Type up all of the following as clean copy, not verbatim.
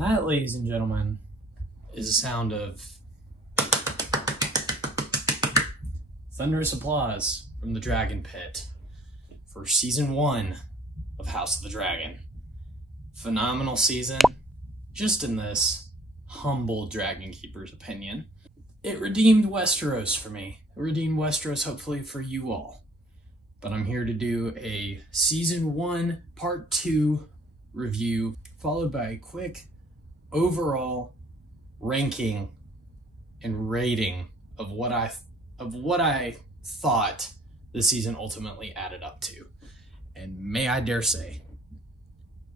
And that, ladies and gentlemen, is the sound of thunderous applause from the Dragon Pit for season 1 of House of the Dragon. Phenomenal season, just in this humble Dragon Keeper's opinion. It redeemed Westeros for me. It redeemed Westeros, hopefully, for you all. But I'm here to do a season 1 part 2 review, followed by a quick overall ranking and rating of what I thought the season ultimately added up to. And may I dare say,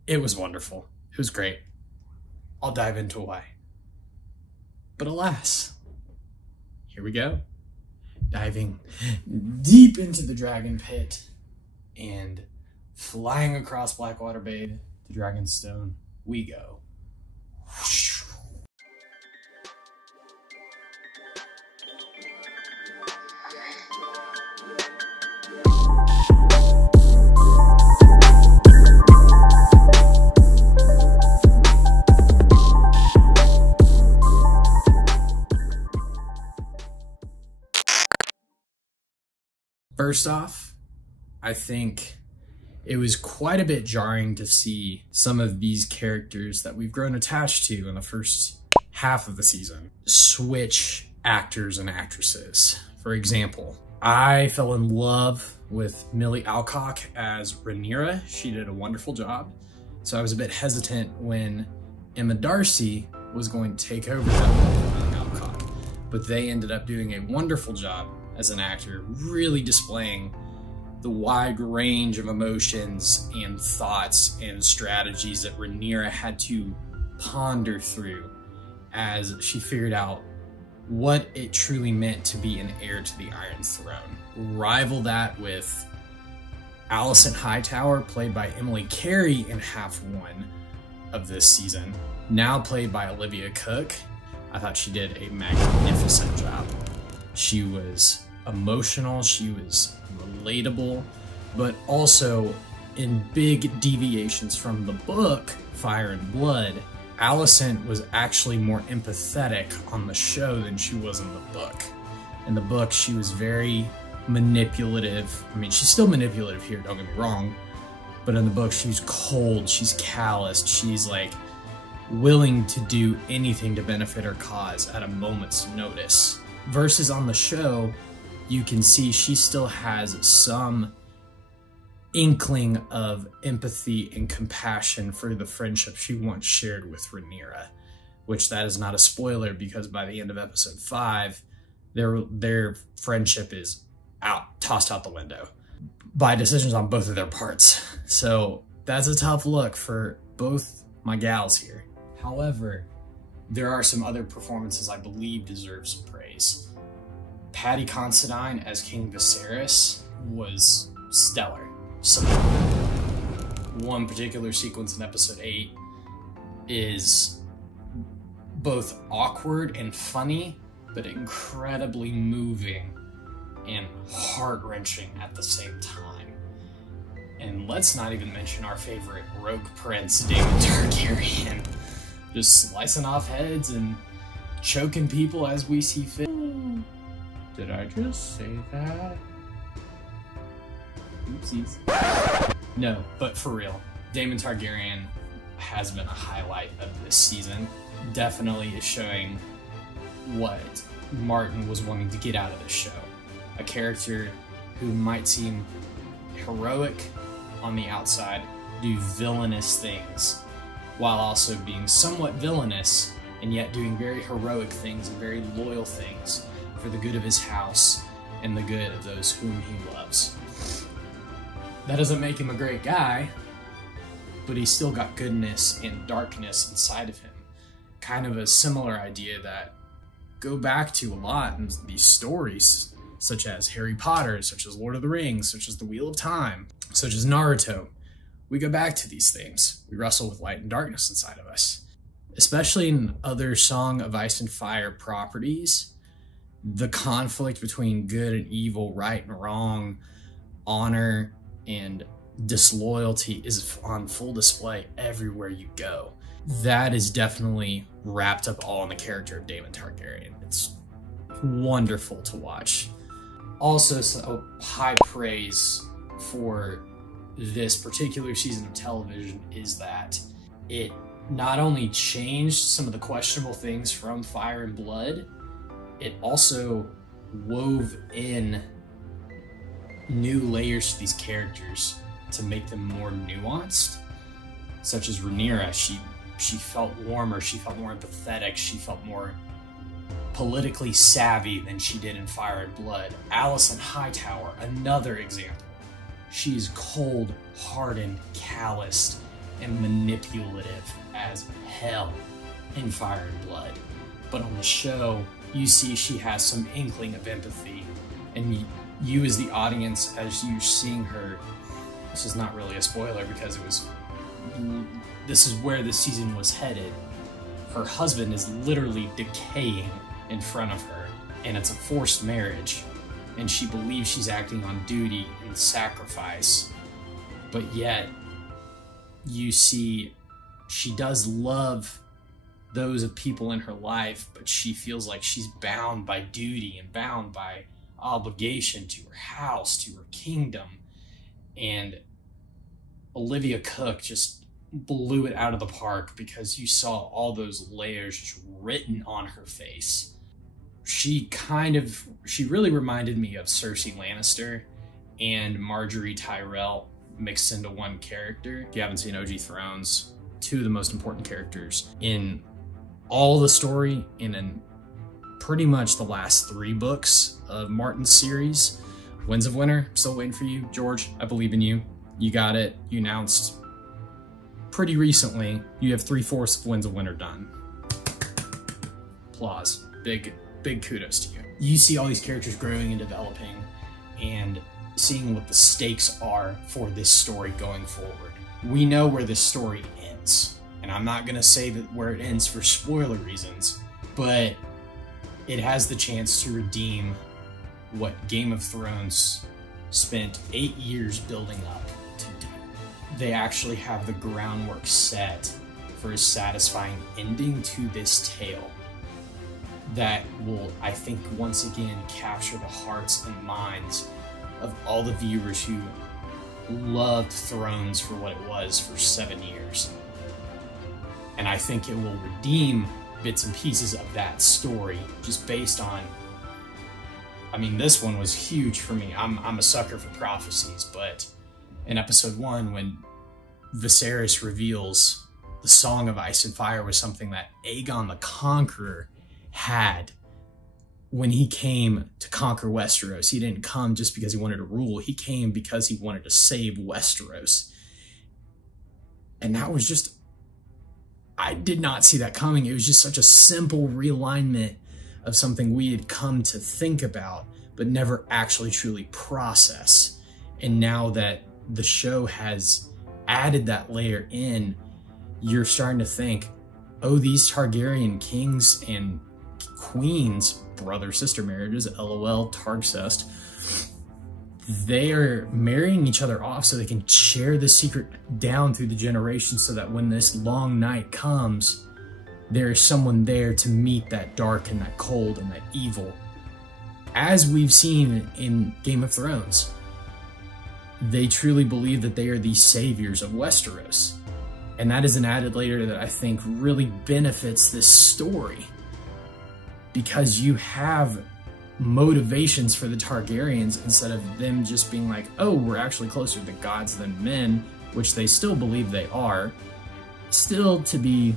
it was wonderful. It was great. I'll dive into why. But alas, here we go. Diving deep into the Dragon Pit and flying across Blackwater Bay to Dragonstone we go. First off, I think it was quite a bit jarring to see some of these characters that we've grown attached to in the first half of the season switch actors and actresses. For example, I fell in love with Millie Alcock as Rhaenyra. She did a wonderful job. So I was a bit hesitant when Emma Darcy was going to take over that role from Millie Alcock. But they ended up doing a wonderful job as an actor, really displaying the wide range of emotions and thoughts and strategies that Rhaenyra had to ponder through as she figured out what it truly meant to be an heir to the Iron Throne. Rival that with Alicent Hightower, played by Emily Carey in half 1 of this season, now played by Olivia Cooke. I thought she did a magnificent job. She was emotional, she was relatable, but also in big deviations from the book, Fire and Blood, Alicent was actually more empathetic on the show than she was in the book. In the book, she was very manipulative. I mean, she's still manipulative here, don't get me wrong, but in the book, she's cold, she's calloused, she's like willing to do anything to benefit her cause at a moment's notice. Versus on the show, you can see she still has some inkling of empathy and compassion for the friendship she once shared with Rhaenyra, which that is not a spoiler because by the end of episode 5, their friendship is tossed out the window by decisions on both of their parts. So that's a tough look for both my gals here. However, there are some other performances I believe deserve some praise. Paddy Considine as King Viserys was stellar. So one particular sequence in episode 8 is both awkward and funny, but incredibly moving and heart-wrenching at the same time. And let's not even mention our favorite rogue prince, Daemon Targaryen, just slicing off heads and choking people as we see fit. Did I just say that? Oopsies. No, but for real, Daemon Targaryen has been a highlight of this season. Definitely is showing what Martin was wanting to get out of this show. A character who might seem heroic on the outside, do villainous things, while also being somewhat villainous and yet doing very heroic things and very loyal things for the good of his house and the good of those whom he loves. That doesn't make him a great guy, but he's still got goodness and darkness inside of him. Kind of a similar idea that go back to a lot in these stories, such as Harry Potter, such as Lord of the Rings, such as The Wheel of Time, such as Naruto. We go back to these themes. We wrestle with light and darkness inside of us. Especially in other Song of Ice and Fire properties, the conflict between good and evil, right and wrong, honor and disloyalty is on full display everywhere you go. that is definitely wrapped up all in the character of Daemon Targaryen. It's wonderful to watch. Also, so high praise for this particular season of television is that it not only changed some of the questionable things from Fire and Blood, it also wove in new layers to these characters to make them more nuanced, such as Rhaenyra. She felt warmer, she felt more empathetic, she felt more politically savvy than she did in Fire and Blood. Alicent Hightower, another example. She's cold, hardened, calloused, and manipulative as hell in Fire and Blood. But on the show, you see she has some inkling of empathy, and you as the audience, as you're seeing her, this is not really a spoiler because this is where the season was headed. Her husband is literally decaying in front of her, and it's a forced marriage, and she believes she's acting on duty and sacrifice, but yet you see she does love those of people in her life, but she feels like she's bound by duty and bound by obligation to her house, to her kingdom. And Olivia Cook just blew it out of the park because you saw all those layers just written on her face. She really reminded me of Cersei Lannister and Marjorie Tyrell mixed into one character. If you haven't seen OG Thrones, two of the most important characters in all the story and in pretty much the last 3 books of Martin's series. Winds of Winter, still waiting for you. George, I believe in you. You got it. You announced pretty recently you have 3/4 of Winds of Winter done. Applause. Big kudos to you. You see all these characters growing and developing and seeing what the stakes are for this story going forward. We know where this story ends, and I'm not going to say that where it ends for spoiler reasons, but it has the chance to redeem what Game of Thrones spent 8 years building up to do. They actually have the groundwork set for a satisfying ending to this tale that will, I think, once again capture the hearts and minds of all the viewers who loved Thrones for what it was for 7 years. And I think it will redeem bits and pieces of that story just based on, I mean, this one was huge for me. I'm a sucker for prophecies, but in episode 1, when Viserys reveals the Song of Ice and Fire was something that Aegon the Conqueror had when he came to conquer Westeros. He didn't come just because he wanted to rule. He came because he wanted to save Westeros. And that was just, I did not see that coming. It was just such a simple realignment of something we had come to think about, but never actually truly process. And now that the show has added that layer in, you're starting to think, oh, these Targaryen kings and queens, brother-sister marriages, LOL, Targcest, they are marrying each other off so they can share the secret down through the generations, so that when this long night comes, there is someone there to meet that dark and that cold and that evil. As we've seen in Game of Thrones, they truly believe that they are the saviors of Westeros. And that is an added layer that I think really benefits this story, because you have motivations for the Targaryens instead of them just being like, oh, we're actually closer to gods than men, which they still believe they are. Still to be,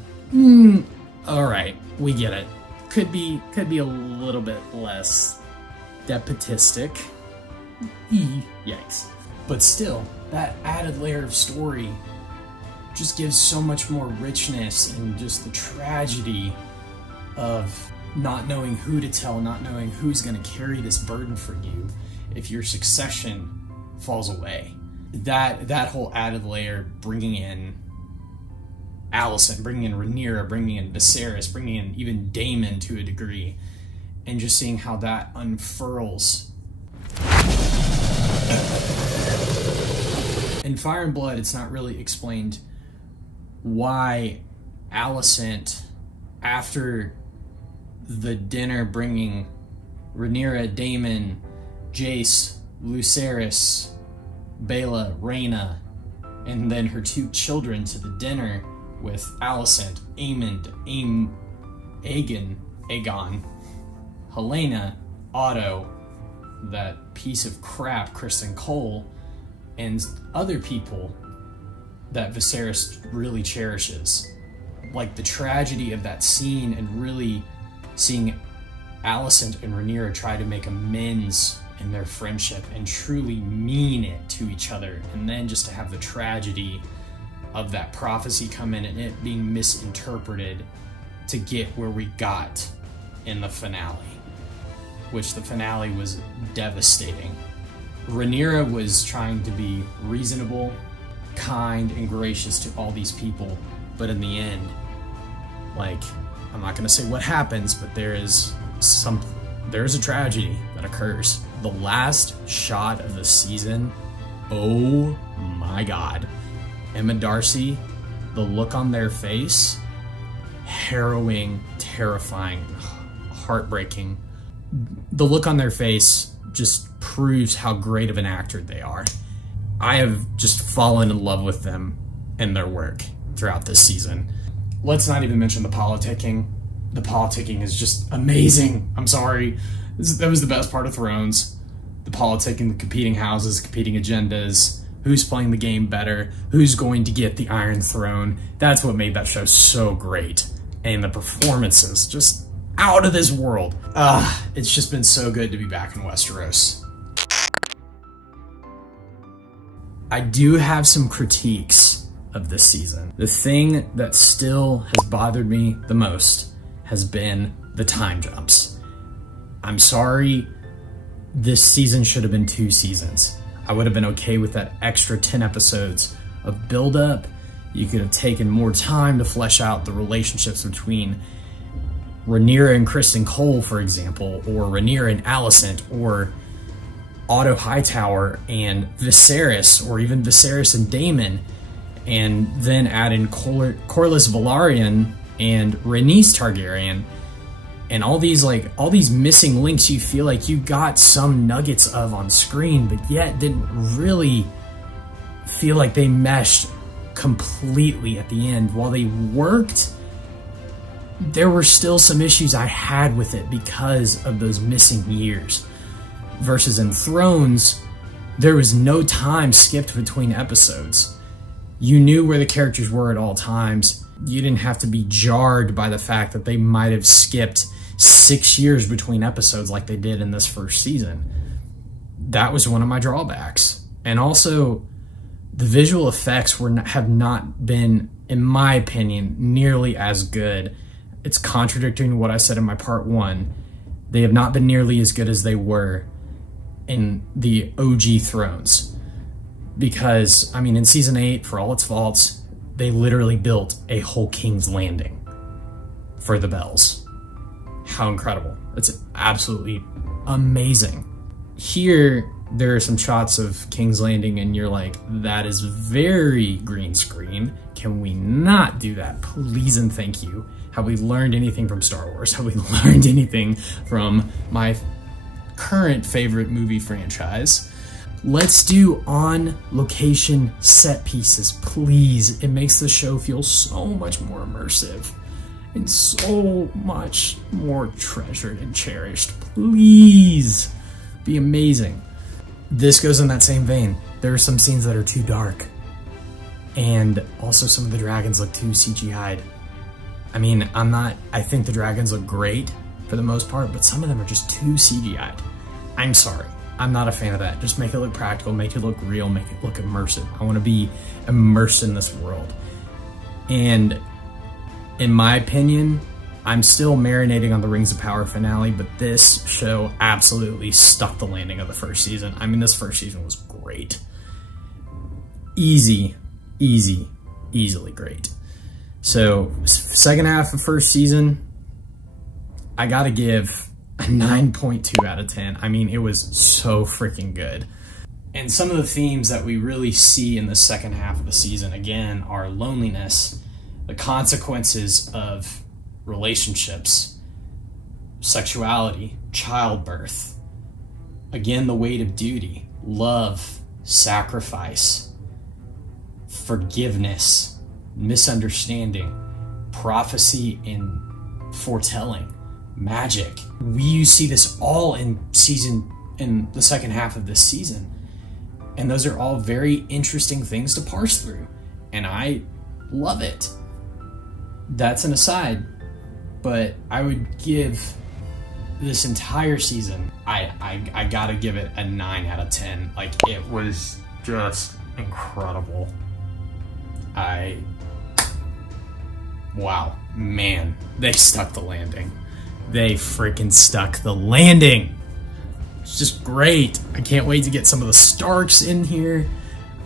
all right, we get it. Could be a little bit less despotistic. Yikes. But still, that added layer of story just gives so much more richness, and just the tragedy of not knowing who to tell, not knowing who's going to carry this burden for you if your succession falls away. That whole added layer, bringing in Alicent, bringing in Rhaenyra, bringing in Viserys, bringing in even Daemon to a degree, and just seeing how that unfurls. In Fire and Blood, it's not really explained why Alicent, after the dinner, bringing Rhaenyra, Daemon, Jace, Lucerys, Baela, Rhaena, and then her 2 children to the dinner with Alicent, Aegon, Helena, Otto, that piece of crap, Kristen Cole, and other people that Viserys really cherishes. Like the tragedy of that scene and really seeing Alicent and Rhaenyra try to make amends in their friendship and truly mean it to each other, and then just to have the tragedy of that prophecy come in and it being misinterpreted to get where we got in the finale, which the finale was devastating. Rhaenyra was trying to be reasonable, kind, and gracious to all these people, but in the end, like, I'm not gonna say what happens, but there is a tragedy that occurs. The last shot of the season, oh my god. Emma Darcy, the look on their face, harrowing, terrifying, heartbreaking. The look on their face just proves how great of an actor they are. I have just fallen in love with them and their work throughout this season. Let's not even mention the politicking. The politicking is just amazing. I'm sorry. That was the best part of Thrones. The politicking, the competing houses, competing agendas, who's playing the game better, who's going to get the Iron Throne. That's what made that show so great. And the performances, just out of this world. It's just been so good to be back in Westeros. I do have some critiques of this season. The thing that still has bothered me the most has been the time jumps. I'm sorry, this season should have been 2 seasons. I would have been okay with that extra 10 episodes of build-up. You could have taken more time to flesh out the relationships between Rhaenyra and Kristen Cole, for example, or Rhaenyra and Alicent, or Otto Hightower and Viserys, or even Viserys and Daemon, and then add in Corlys Velaryon and Rhaenys Targaryen, and all these missing links you feel like you got some nuggets of on screen, but yet didn't really feel like they meshed completely at the end. While they worked, there were still some issues I had with it because of those missing years. Versus in Thrones, there was no time skipped between episodes. You knew where the characters were at all times. You didn't have to be jarred by the fact that they might have skipped 6 years between episodes like they did in this first season. That was one of my drawbacks. And also, the visual effects have not been, in my opinion, nearly as good. It's contradicting what I said in my part 1. They have not been nearly as good as they were in the OG Thrones. Because, I mean, in Season 8, for all its faults, they literally built a whole King's Landing for the Bells. How incredible. It's absolutely amazing. Here, there are some shots of King's Landing and you're like, that is very green screen. Can we not do that? Please and thank you. Have we learned anything from Star Wars? Have we learned anything from my current favorite movie franchise? Let's do on-location set pieces, please. It makes the show feel so much more immersive and so much more treasured and cherished. Please be amazing. This goes in that same vein. There are some scenes that are too dark, and also some of the dragons look too CGI'd. I mean, I think the dragons look great for the most part, but some of them are just too CGI'd. I'm sorry. I'm not a fan of that. Just make it look practical, make it look real, make it look immersive. I want to be immersed in this world. And in my opinion, I'm still marinating on the Rings of Power finale, but this show absolutely stuck the landing of the first season. I mean, this first season was great. Easily great. So, second half of first season, I gotta give a 9.2 out of 10. I mean, it was so freaking good. And some of the themes that we really see in the second half of the season, again, are loneliness, the consequences of relationships, sexuality, childbirth, again, the weight of duty, love, sacrifice, forgiveness, misunderstanding, prophecy and foretelling, magic. We see this all in the second half of this season. And those are all very interesting things to parse through. And I love it. That's an aside. But I would give this entire season, I gotta give it a 9 out of 10. Like, it was just incredible. Wow, man, they stuck the landing. They freaking stuck the landing. It's just great. I can't wait to get some of the Starks in here.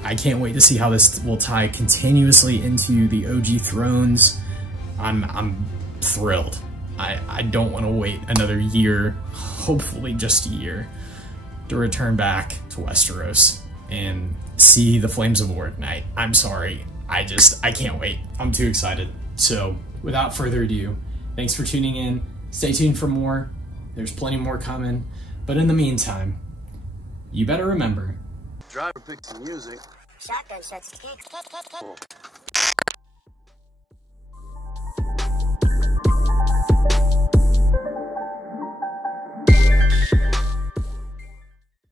I can't wait to see how this will tie continuously into the OG Thrones. I'm thrilled. I don't want to wait another year, hopefully just a year, to return back to Westeros and see the Flames of War ignite. I'm sorry. I can't wait. I'm too excited. So without further ado, thanks for tuning in. Stay tuned for more. There's plenty more coming. But in the meantime, you better remember. Driver picks the music. Shotgun shuts.